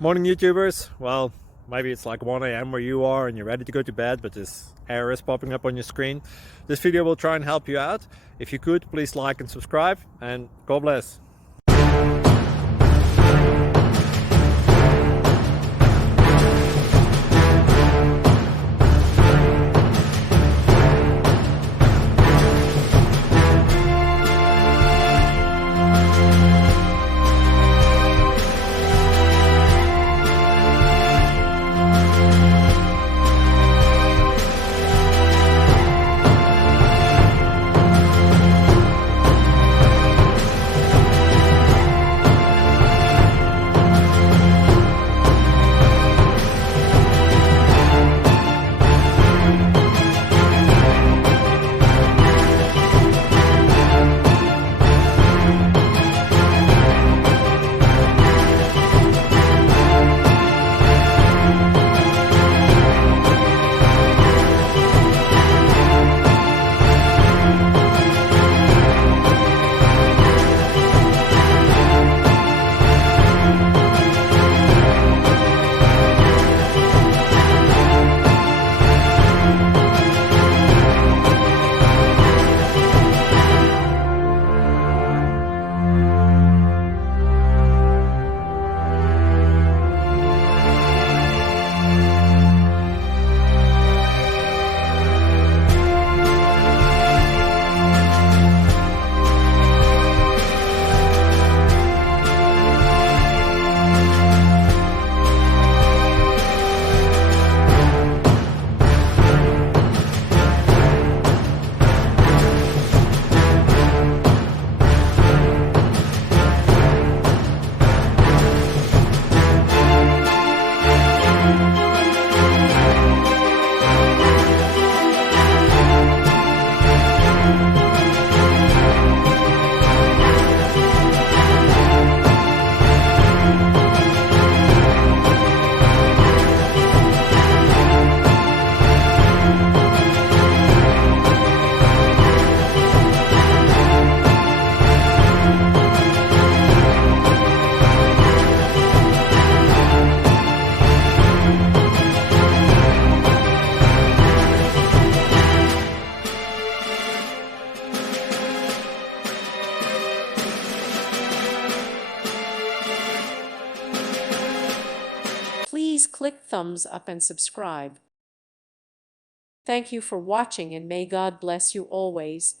Morning, YouTubers. Well, maybe it's like 1 a.m. where you are and you're ready to go to bed, but this error is popping up on your screen. This video will try and help you out. If you could, please like and subscribe, and God bless. Please click thumbs up and subscribe. Thank you for watching, and may God bless you always.